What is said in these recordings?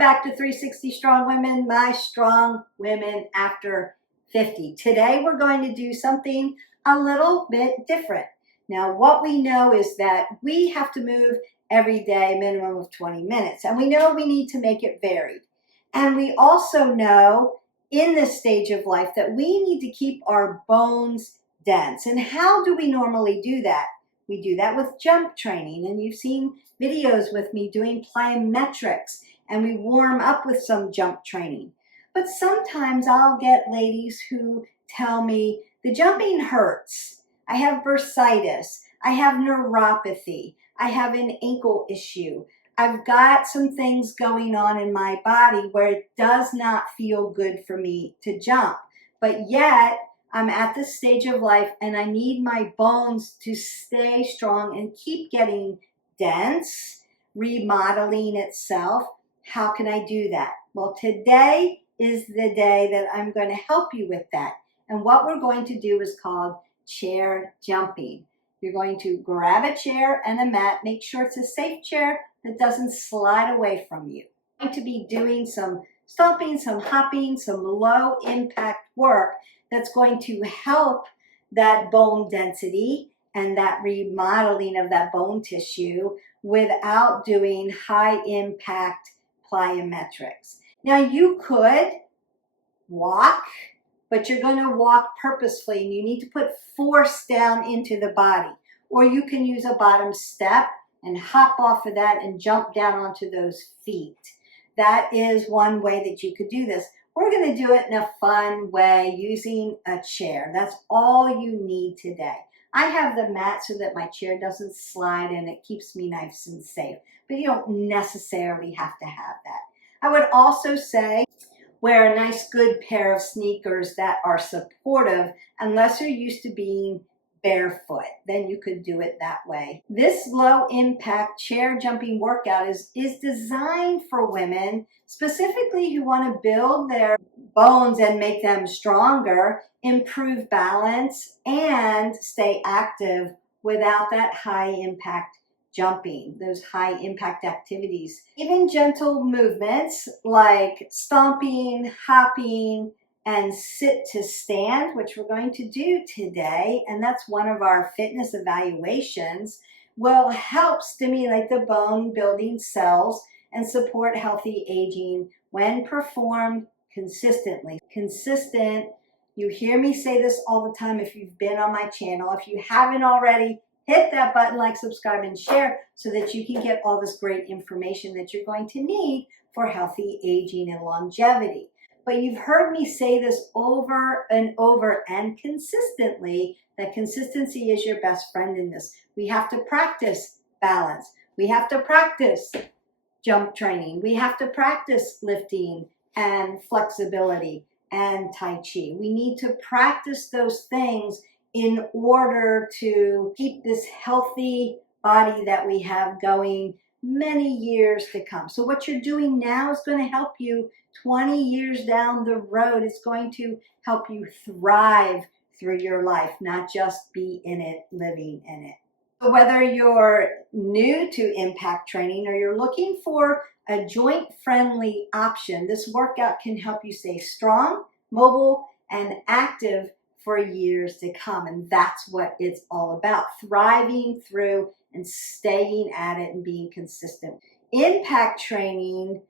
back to 360 Strong Women, my strong women after 50. Today we're going to do something a little bit different. Now what we know is that we have to move every day, minimum of 20 minutes. And we know we need to make it varied. And we also know in this stage of life that we need to keep our bones dense. And how do we normally do that? We do that with jump training. And you've seen videos with me doing plyometrics. And we warm up with some jump training. But sometimes I'll get ladies who tell me, the jumping hurts. I have bursitis. I have neuropathy. I have an ankle issue. I've got some things going on in my body where it does not feel good for me to jump. But yet, I'm at this stage of life and I need my bones to stay strong and keep getting dense, remodeling itself. How can I do that? Well, today is the day that I'm going to help you with that. And what we're going to do is called chair jumping. You're going to grab a chair and a mat. Make sure it's a safe chair that doesn't slide away from you. I'm going to be doing some stomping, some hopping, some low impact work that's going to help that bone density and that remodeling of that bone tissue without doing high impact plyometrics. Now you could walk, but you're going to walk purposefully and you need to put force down into the body. Or you can use a bottom step and hop off of that and jump down onto those feet. That is one way that you could do this. We're going to do it in a fun way using a chair. That's all you need today. I have the mat so that my chair doesn't slide and it keeps me nice and safe. But you don't necessarily have to have that. I would also say wear a nice good pair of sneakers that are supportive unless you're used to being barefoot. Then you could do it that way. This low impact chair jumping workout is designed for women specifically who want to build their bones and make them stronger, improve balance, and stay active without that high impact jumping, those high impact activities. Even gentle movements like stomping, hopping, and sit to stand, which we're going to do today, and that's one of our fitness evaluations, will help stimulate the bone building cells and support healthy aging when performed consistently. Consistent, you hear me say this all the time if you've been on my channel. If you haven't already, hit that button, like, subscribe, and share so that you can get all this great information that you're going to need for healthy aging and longevity. But you've heard me say this over and over and consistently, that consistency is your best friend in this. We have to practice balance. We have to practice jump training. We have to practice lifting and flexibility and Tai Chi. We need to practice those things in order to keep this healthy body that we have going many years to come. So what you're doing now is going to help you 20 years down the road. It's going to help you thrive through your life, not just be in it, living in it. So whether you're new to impact training or you're looking for a joint-friendly option, this workout can help you stay strong, mobile, and active for years to come. And that's what it's all about, thriving through and staying at it and being consistent. Impact training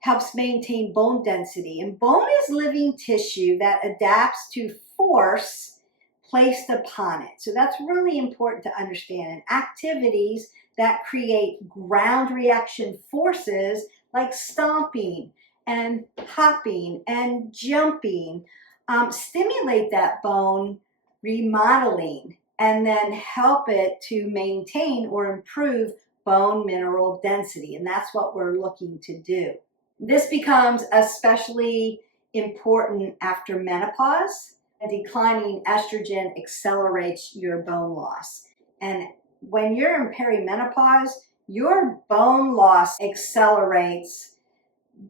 helps maintain bone density, and bone is living tissue that adapts to force placed upon it. So that's really important to understand. And activities that create ground reaction forces like stomping and hopping and jumping stimulate that bone remodeling and then help it to maintain or improve bone mineral density. And that's what we're looking to do. This becomes especially important after menopause. Declining estrogen accelerates your bone loss. And when you're in perimenopause, your bone loss accelerates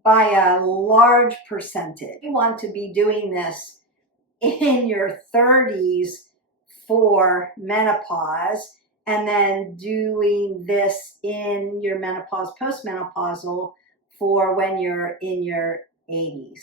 by a large percentage. You want to be doing this in your 30s for menopause, and then doing this in your menopause, postmenopausal for when you're in your 80s.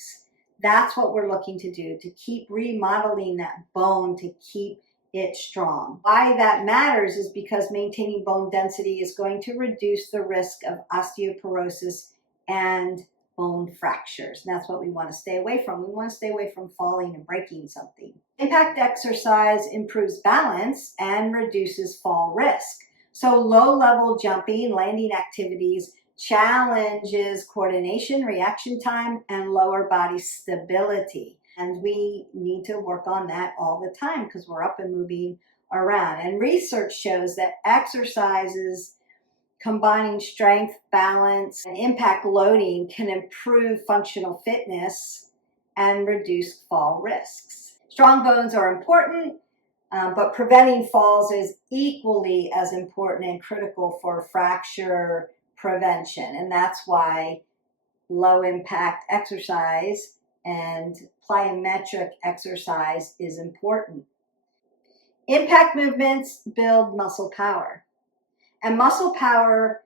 That's what we're looking to do, to keep remodeling that bone, to keep it strong. Why that matters is because maintaining bone density is going to reduce the risk of osteoporosis and bone fractures. And that's what we want to stay away from. We want to stay away from falling and breaking something. Impact exercise improves balance and reduces fall risk. So low-level jumping, landing activities challenges coordination, reaction time, and lower body stability. And we need to work on that all the time because we're up and moving around. And research shows that exercises combining strength, balance, and impact loading can improve functional fitness and reduce fall risks. Strong bones are important, but preventing falls is equally as important and critical for fracture prevention. And that's why low impact exercise and plyometric exercise is important. Impact movements build muscle power. And muscle power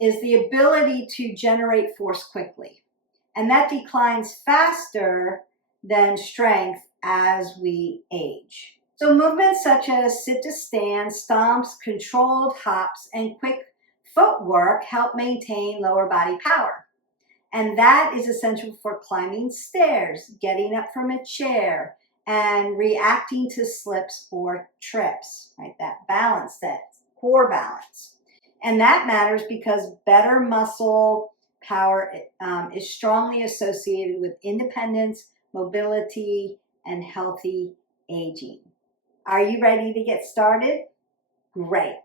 is the ability to generate force quickly. And that declines faster than strength as we age. So movements such as sit to stand, stomps, controlled hops, and quick footwork help maintain lower body power. And that is essential for climbing stairs, getting up from a chair, and reacting to slips or trips, right? That balance, that core balance. And that matters because better muscle power is strongly associated with independence, mobility, and healthy aging. Are you ready to get started? Great.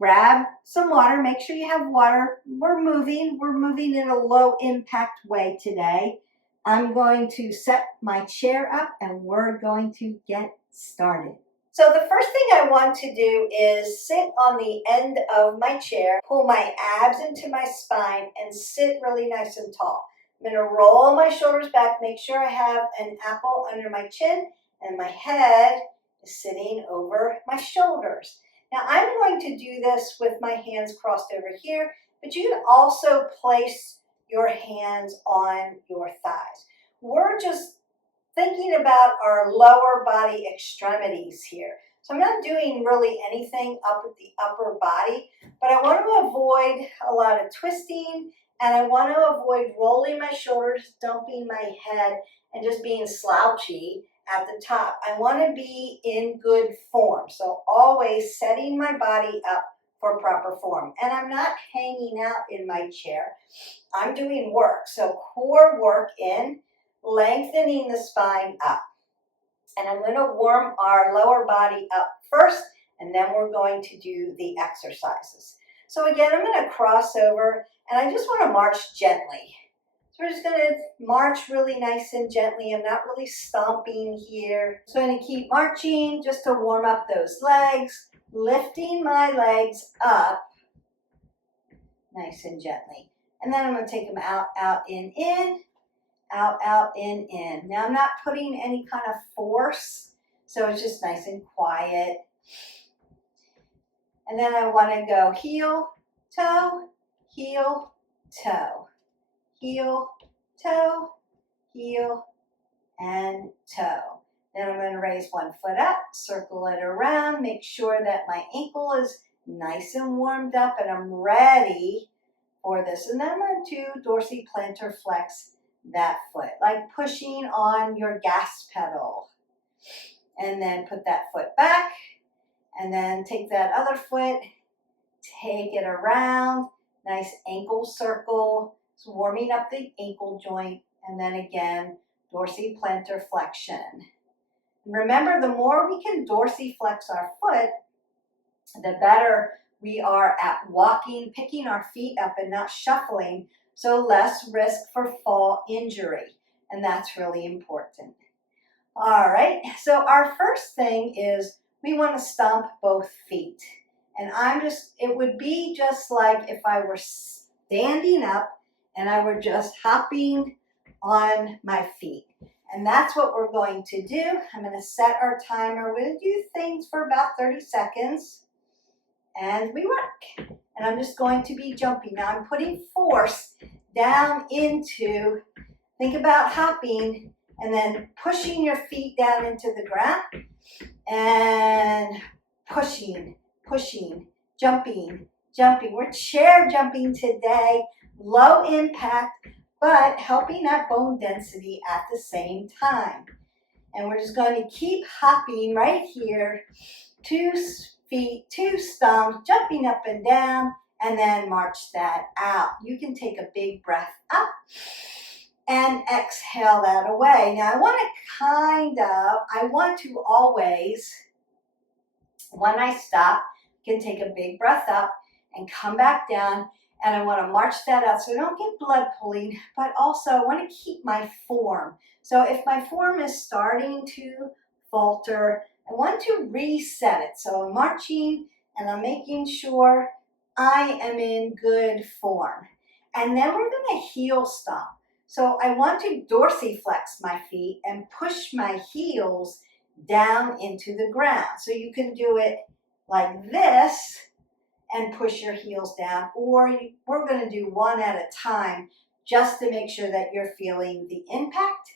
Grab some water. Make sure you have water. We're moving in a low impact way today. I'm going to set my chair up and we're going to get started. So the first thing I want to do is sit on the end of my chair, pull my abs into my spine, and sit really nice and tall. I'm going to roll my shoulders back, make sure I have an apple under my chin, and my head is sitting over my shoulders. Now I'm going to do this with my hands crossed over here, but you can also place your hands on your thighs. We're just thinking about our lower body extremities here. So I'm not doing really anything up with the upper body, but I want to avoid a lot of twisting, and I want to avoid rolling my shoulders, dumping my head, and just being slouchy at the top. I want to be in good form. So always setting my body up for proper form. And I'm not hanging out in my chair. I'm doing work. So core work in, lengthening the spine up. And I'm going to warm our lower body up first, and then we're going to do the exercises. So again, I'm going to cross over, and I just want to march gently. So we're just going to march really nice and gently. I'm not really stomping here. So I'm going to keep marching just to warm up those legs, lifting my legs up nice and gently. And then I'm going to take them out, out, in, out, out, in. Now I'm not putting any kind of force, so it's just nice and quiet. And then I want to go heel, toe, heel, toe. Heel, toe, heel, and toe. Then I'm going to raise one foot up, circle it around, make sure that my ankle is nice and warmed up and I'm ready for this. And then I'm going to dorsiplantar flex that foot, like pushing on your gas pedal. And then put that foot back, and then take that other foot, take it around, nice ankle circle. So warming up the ankle joint, and then again, dorsiplantar flexion. And remember, the more we can dorsiflex our foot, the better we are at walking, picking our feet up and not shuffling, so less risk for fall injury. And that's really important. All right, so our first thing is we want to stomp both feet. And it would be just like if I were standing up and I were just hopping on my feet. And that's what we're going to do. I'm going to set our timer. We're going to do things for about 30 seconds. And we work. And I'm just going to be jumping. Now I'm putting force down into, think about hopping and then pushing your feet down into the ground and pushing, jumping. We're chair jumping today, low impact, but helping that bone density at the same time. And we're just going to keep hopping right here, 2 feet, 2 stomps, jumping up and down, and then march that out. You can take a big breath up and exhale that away. Now I want to always, when I stop, can take a big breath up and come back down, and I want to march that out so I don't get blood pooling, but also I want to keep my form. So if my form is starting to falter, I want to reset it. So I'm marching and I'm making sure I am in good form. And then we're going to heel stomp. So I want to dorsiflex my feet and push my heels down into the ground. So you can do it like this and push your heels down, or we're going to do one at a time just to make sure that you're feeling the impact,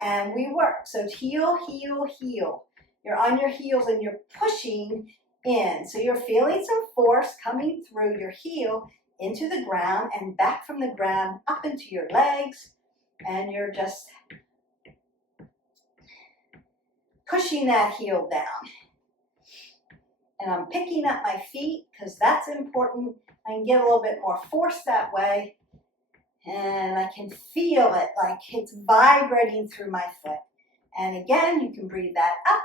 and we work. So heel, heel, heel. You're on your heels and you're pushing in. So you're feeling some force coming through your heel into the ground and back from the ground up into your legs, and you're just pushing that heel down. And I'm picking up my feet because that's important. I can get a little bit more force that way. And I can feel it like it's vibrating through my foot. And again, you can breathe that up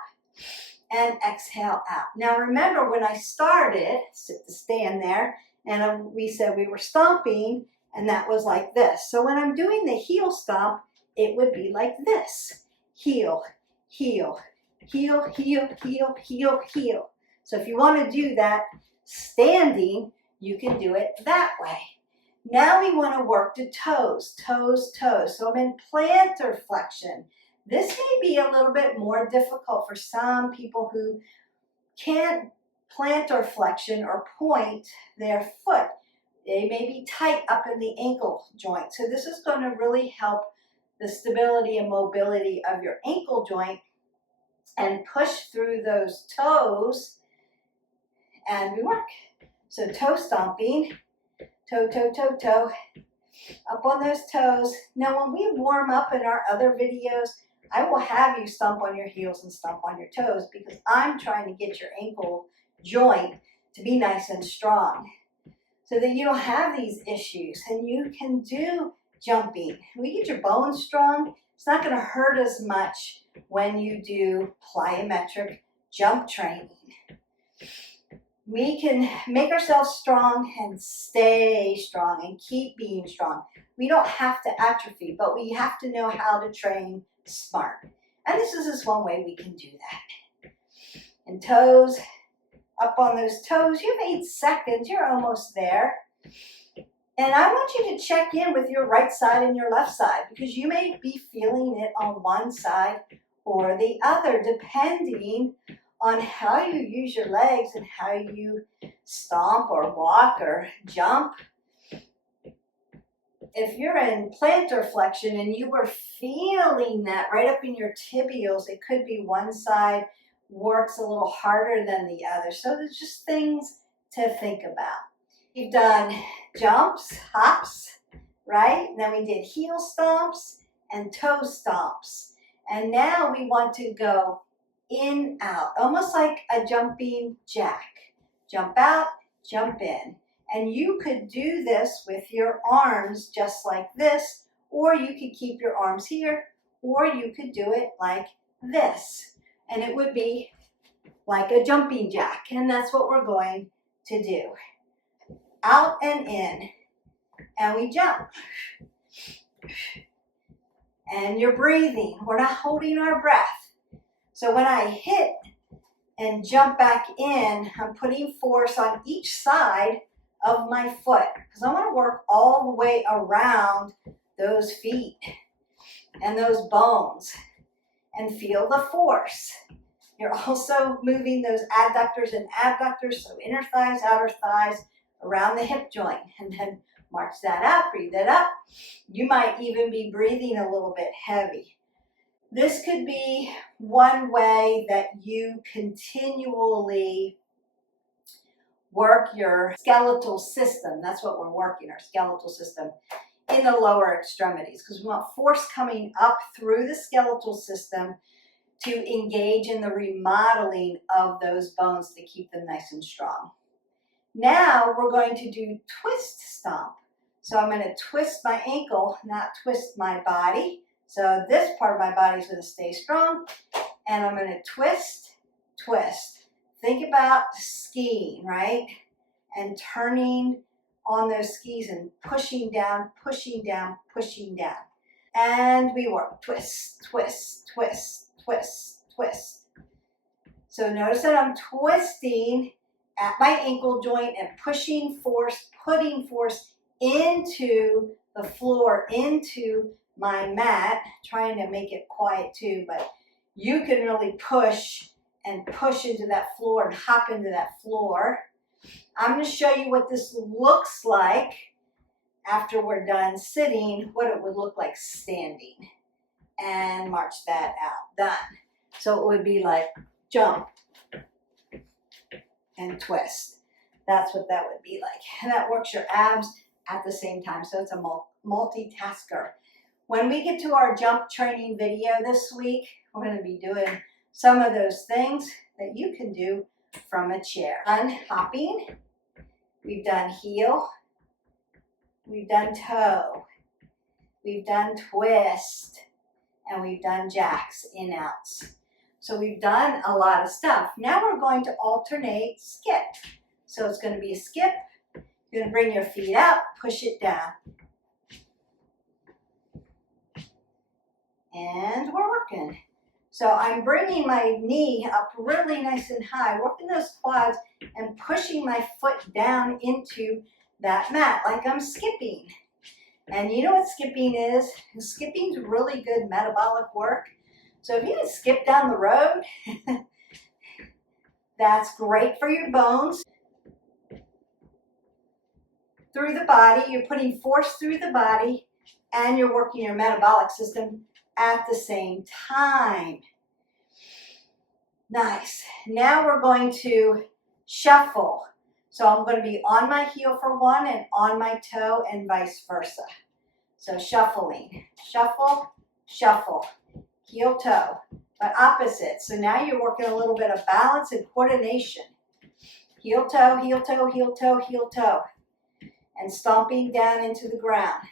and exhale out. Now remember, when I started, stand there, and we said we were stomping, and that was like this. So when I'm doing the heel stomp, it would be like this. Heel, heel, heel, heel, heel, heel, heel. So if you want to do that standing, you can do it that way. Now we want to work the toes, toes, toes. So I'm in plantar flexion. This may be a little bit more difficult for some people who can't plantar flexion or point their foot. They may be tight up in the ankle joint. So this is going to really help the stability and mobility of your ankle joint and push through those toes. And we work. So toe stomping, toe, toe, toe, toe, up on those toes. Now when we warm up in our other videos, I will have you stomp on your heels and stomp on your toes because I'm trying to get your ankle joint to be nice and strong so that you don't have these issues and you can do jumping. When you get your bones strong, it's not going to hurt as much when you do plyometric jump training. We can make ourselves strong and stay strong and keep being strong. We don't have to atrophy, but we have to know how to train smart. And this is just one way we can do that. And toes, up on those toes. You have 8 seconds. You're almost there. And I want you to check in with your right side and your left side because you may be feeling it on one side or the other, depending on how you use your legs and how you stomp or walk or jump. If you're in plantar flexion and you were feeling that right up in your tibials, it could be one side works a little harder than the other. So there's just things to think about. We've done jumps, hops, right? And then we did heel stomps and toe stomps. And now we want to go in, out, almost like a jumping jack. Jump out, jump in. And you could do this with your arms just like this, or you could keep your arms here, or you could do it like this. And it would be like a jumping jack. And that's what we're going to do. Out and in. And we jump. And you're breathing. We're not holding our breath. So when I hit and jump back in, I'm putting force on each side of my foot because I want to work all the way around those feet and those bones and feel the force. You're also moving those adductors and abductors, so inner thighs, outer thighs, around the hip joint, and then March that up, breathe it up. You might even be breathing a little bit heavy. This could be one way that you continually work your skeletal system. That's what we're working, our skeletal system in the lower extremities, because we want force coming up through the skeletal system to engage in the remodeling of those bones to keep them nice and strong. Now we're going to do twist stomp. So I'm going to twist my ankle, not twist my body. So this part of my body is going to stay strong, and I'm going to twist, twist. Think about skiing, right? And turning on those skis and pushing down, pushing down, pushing down. And we work, twist, twist, twist, twist, twist. So notice that I'm twisting at my ankle joint and pushing force, putting force into the floor, into my mat, trying to make it quiet too, but you can really push and push into that floor and hop into that floor. I'm going to show you what this looks like after we're done sitting, what it would look like standing. And march that out. Done. So it would be like jump and twist. That's what that would be like. And that works your abs at the same time. So it's a multitasker. When we get to our jump training video this week, we're going to be doing some of those things that you can do from a chair. Done hopping, we've done heel, we've done toe, we've done twist, and we've done jacks, in, outs. So we've done a lot of stuff. Now we're going to alternate skip. So it's going to be a skip. You're going to bring your feet up, push it down. And we're working. So I'm bringing my knee up really nice and high, working those quads and pushing my foot down into that mat like I'm skipping. And you know what skipping is? Skipping's really good metabolic work. So if you can skip down the road, that's great for your bones. Through the body, you're putting force through the body and you're working your metabolic system at the same time. Nice. Now we're going to shuffle. So I'm going to be on my heel for one and on my toe and vice versa. So shuffling, shuffle, shuffle, heel, toe, but opposite. So now you're working a little bit of balance and coordination. Heel, toe, heel, toe, heel, toe, heel, toe, and stomping down into the ground.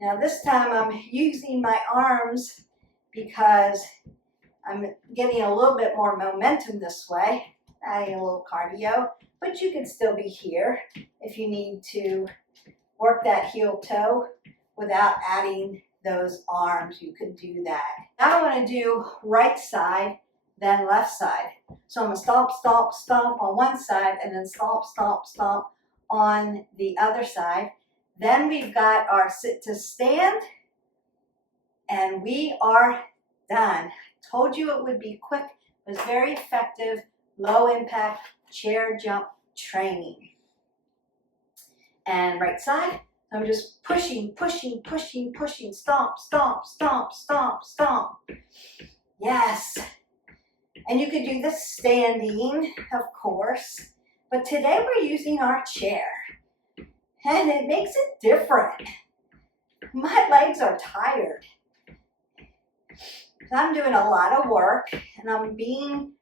Now this time I'm using my arms because I'm getting a little bit more momentum this way, adding a little cardio, but you can still be here if you need to work that heel toe without adding those arms. You can do that. Now I want to do right side, then left side. So I'm going to stomp, stomp, stomp on one side and then stomp, stomp, stomp on the other side. Then we've got our sit to stand, and we are done. Told you it would be quick. It was very effective, low impact chair jump training. And right side, I'm just pushing, pushing, pushing, pushing, stomp, stomp, stomp, stomp, stomp. Yes. And you could do this standing, of course, but today we're using our chair. And it makes it different. My legs are tired. I'm doing a lot of work and I'm being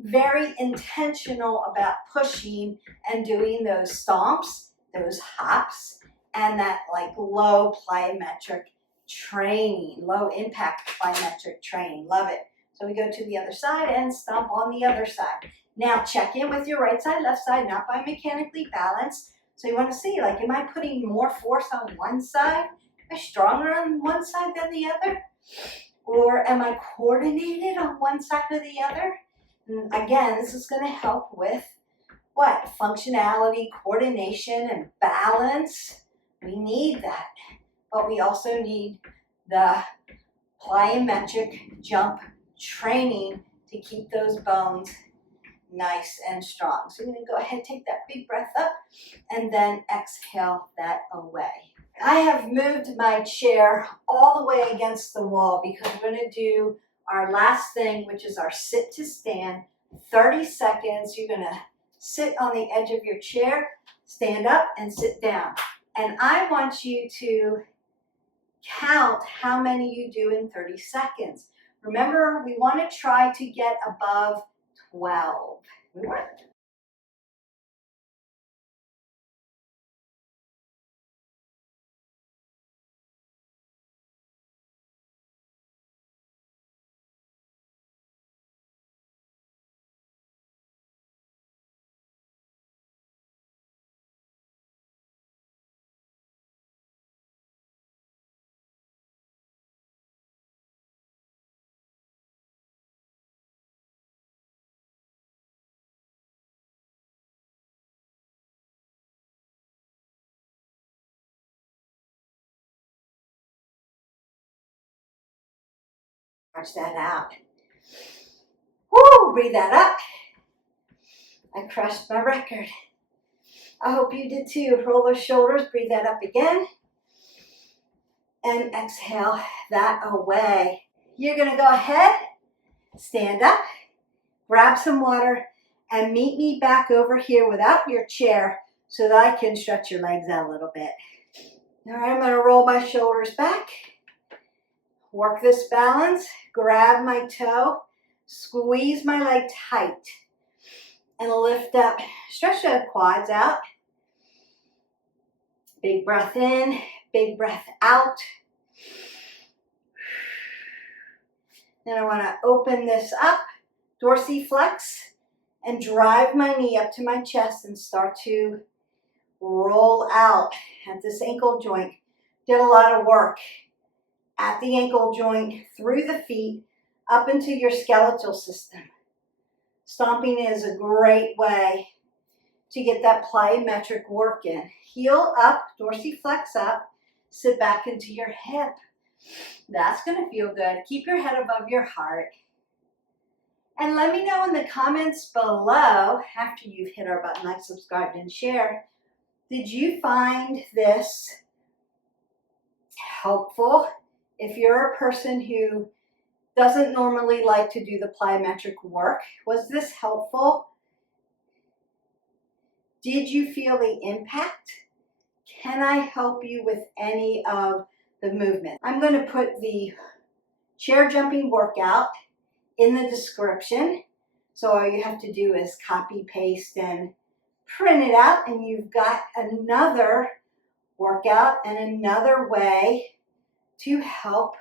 very intentional about pushing and doing those stomps, those hops, and that like low plyometric training, low impact plyometric training. Love it. So we go to the other side and stomp on the other side. Now check in with your right side, left side, not by mechanically balanced. So you want to see, like, am I putting more force on one side? Am I stronger on one side than the other? Or am I coordinated on one side or the other? And again, this is going to help with what? Functionality, coordination, and balance. We need that. But we also need the plyometric jump training to keep those bones nice and strong. So you're going to go ahead and take that big breath up and then exhale that away. I have moved my chair all the way against the wall because we're going to do our last thing, which is our sit to stand. 30 seconds. You're going to sit on the edge of your chair, stand up, and sit down. And I want you to count how many you do in 30 seconds. Remember, we want to try to get above 12. Stretch that out. Woo, breathe that up. I crushed my record. I hope you did too. Roll those shoulders, breathe that up again. And exhale that away. You're gonna go ahead, stand up, grab some water, and meet me back over here without your chair so that I can stretch your legs out a little bit. All right, I'm gonna roll my shoulders back, work this balance, grab my toe, squeeze my leg tight, and lift up. Stretch the quads out. Big breath in, big breath out. Then I want to open this up, dorsiflex, and drive my knee up to my chest and start to roll out at this ankle joint. Did a lot of work at the ankle joint, through the feet, up into your skeletal system. Stomping is a great way to get that plyometric work in. Heel up, dorsiflex up, sit back into your hip. That's going to feel good. Keep your head above your heart. And let me know in the comments below, after you've hit our button, like, subscribed, and share, did you find this helpful? If you're a person who doesn't normally like to do the plyometric work, was this helpful? Did you feel the impact? Can I help you with any of the movement? I'm going to put the chair jumping workout in the description. So all you have to do is copy, paste, and print it out, and you've got another workout and another way to help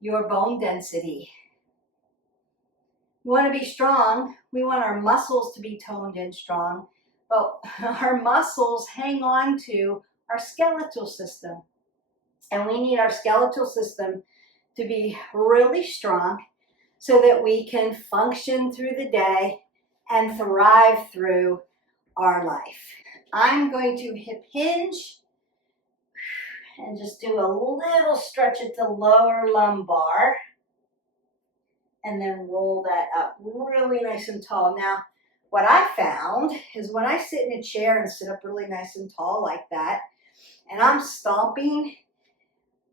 your bone density. We want to be strong. We want our muscles to be toned and strong, but our muscles hang on to our skeletal system. And we need our skeletal system to be really strong so that we can function through the day and thrive through our life. I'm going to hip hinge and just do a little stretch at the lower lumbar. And then roll that up really nice and tall. Now, what I found is when I sit in a chair and sit up really nice and tall like that, and I'm stomping,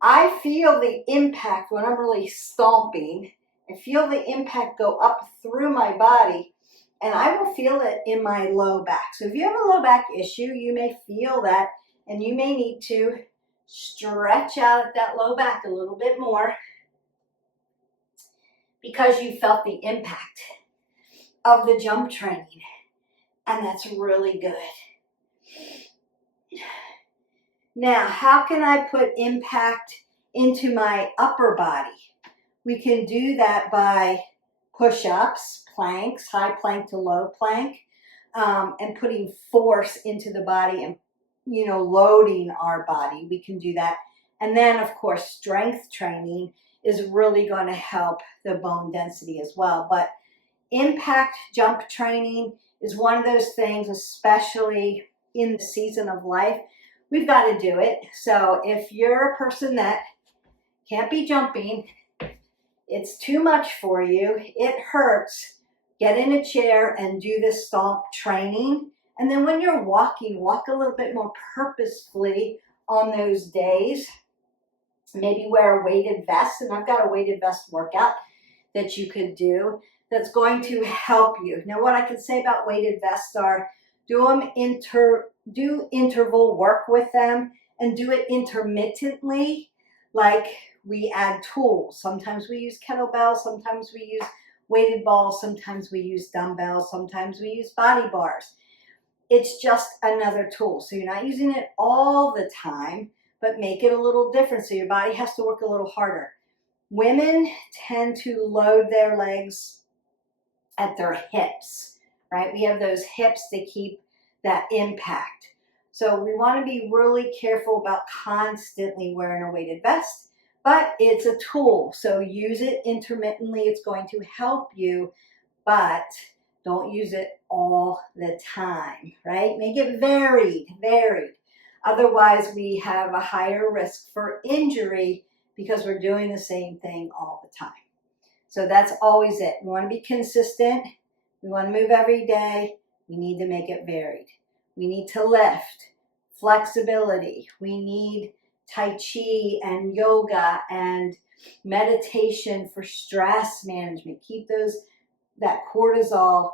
I feel the impact when I'm really stomping. I feel the impact go up through my body, and I will feel it in my low back. So if you have a low back issue, you may feel that, and you may need to stretch out at that low back a little bit more because you felt the impact of the jump training, and that's really good. Now, how can I put impact into my upper body? We can do that by push-ups, planks, high plank to low plank, and putting force into the body and, loading our body. We can do that. And then, of course, strength training is really going to help the bone density as well. But impact jump training is one of those things, especially in the season of life, we've got to do it. So if you're a person that can't be jumping, it's too much for you, it hurts, Get in a chair and do this stomp training. And then when you're walking, walk a little bit more purposefully on those days. Maybe wear a weighted vest, and I've got a weighted vest workout that you could do that's going to help you. Now, what I can say about weighted vests are do interval work with them and do it intermittently, like we add tools. Sometimes we use kettlebells, sometimes we use weighted balls, sometimes we use dumbbells, sometimes we use body bars. It's just another tool. So you're not using it all the time, but make it a little different so your body has to work a little harder. Women tend to load their legs at their hips, right? We have those hips that keep that impact. So we want to be really careful about constantly wearing a weighted vest, but it's a tool. So use it intermittently. It's going to help you, but don't use it all the time, right? Make it varied. Otherwise, we have a higher risk for injury because we're doing the same thing all the time. So that's always it. We want to be consistent. We want to move every day. We need to make it varied. We need to lift, flexibility. We need Tai Chi and yoga and meditation for stress management. Keep that cortisol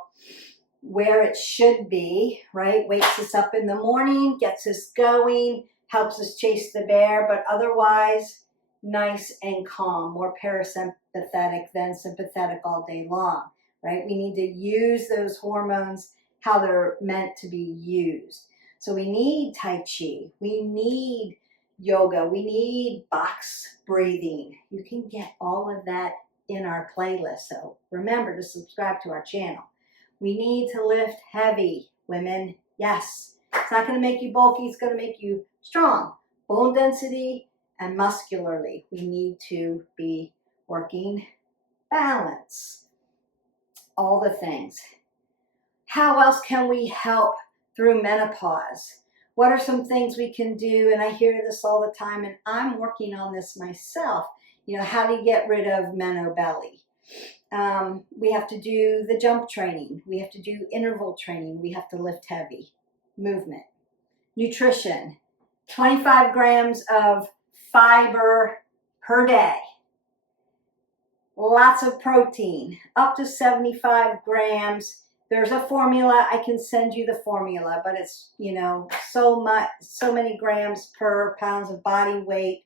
where it should be, right? Wakes us up in the morning, gets us going, helps us chase the bear, but otherwise nice and calm, more parasympathetic than sympathetic all day long, right? We need to use those hormones how they're meant to be used. So we need Tai Chi, we need yoga, we need box breathing. You can get all of that in our playlist. So remember to subscribe to our channel. We need to lift heavy, women. Yes, it's not going to make you bulky. It's going to make you strong. Bone density and muscularly. We need to be working balance. All the things. How else can we help through menopause? What are some things we can do? And I hear this all the time, and I'm working on this myself. You know, how to get rid of meno belly. We have to do the jump training. We have to do interval training. We have to lift heavy. Movement. Nutrition. 25 grams of fiber per day. Lots of protein. Up to 75 grams. There's a formula. I can send you the formula, but it's, you know, so many grams per pounds of body weight.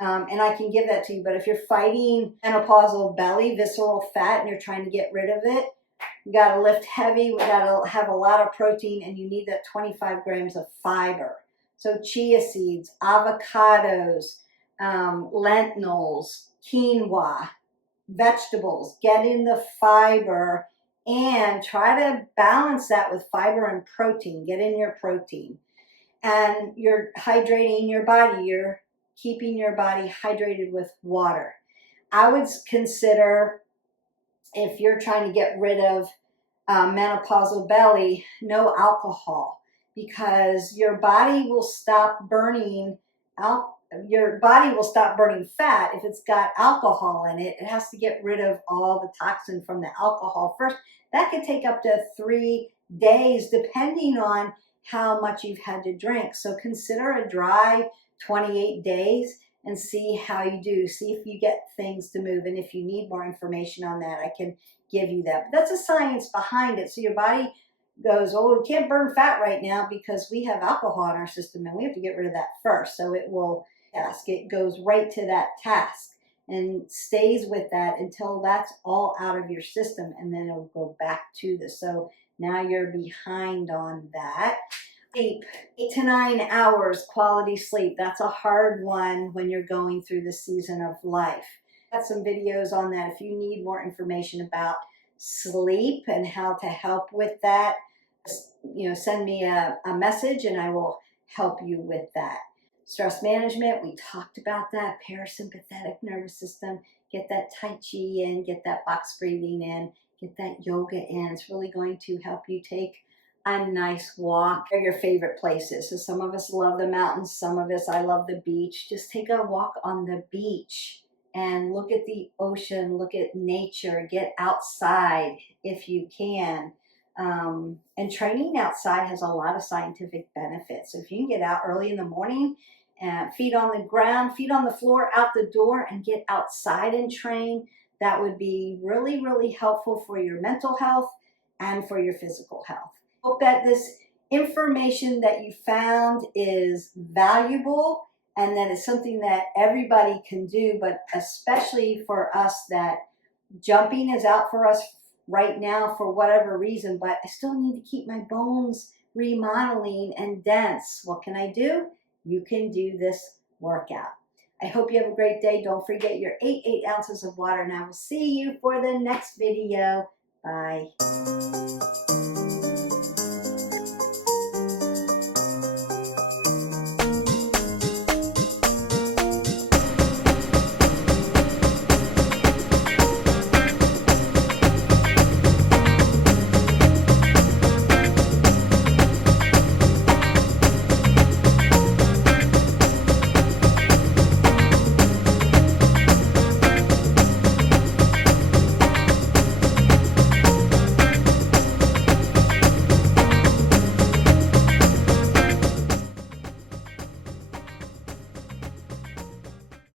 And I can give that to you. But if you're fighting menopausal belly, visceral fat, and you're trying to get rid of it, you got to lift heavy. We got to have a lot of protein, and you need that 25 grams of fiber. So chia seeds, avocados, lentils, quinoa, vegetables. Get in the fiber and try to balance that with fiber and protein. Get in your protein. And you're hydrating your body. You're keeping your body hydrated with water. I would consider, if you're trying to get rid of menopausal belly, no alcohol, because your body will stop burning fat if it's got alcohol in it. It has to get rid of all the toxin from the alcohol first. That could take up to 3 days depending on how much you've had to drink. So consider a dry 28 days and see how you do. See if you get things to move. And if you need more information on that, I can give you that. But that's a science behind it. So your body goes, oh, we can't burn fat right now because we have alcohol in our system and we have to get rid of that first. So it will task. It goes right to that task and stays with that until that's all out of your system, and then it'll go back to this. So now you're behind on that. Sleep, 8 to 9 hours quality sleep. That's a hard one when you're going through the season of life. Got some videos on that. If you need more information about sleep and how to help with that, you know, send me a message and I will help you with that. Stress management, we talked about that. Parasympathetic nervous system. Get that Tai Chi in, get that box breathing in, get that yoga in. It's really going to help you take a nice walk. What are your favorite places? So some of us love the mountains, some of us, I love the beach. Just take a walk on the beach. and look at the ocean, look at nature, get outside if you can. And training outside has a lot of scientific benefits. So if you can get out early in the morning, feet on the ground, feet on the floor, out the door, and get outside and train, that would be really, really helpful for your mental health and for your physical health. Hope that this information that you found is valuable and that it's something that everybody can do, but especially for us that jumping is out for us right now for whatever reason, but I still need to keep my bones remodeling and dense. What can I do? You can do this workout. I hope you have a great day. Don't forget your 8 ounces of water, and I will see you for the next video. Bye.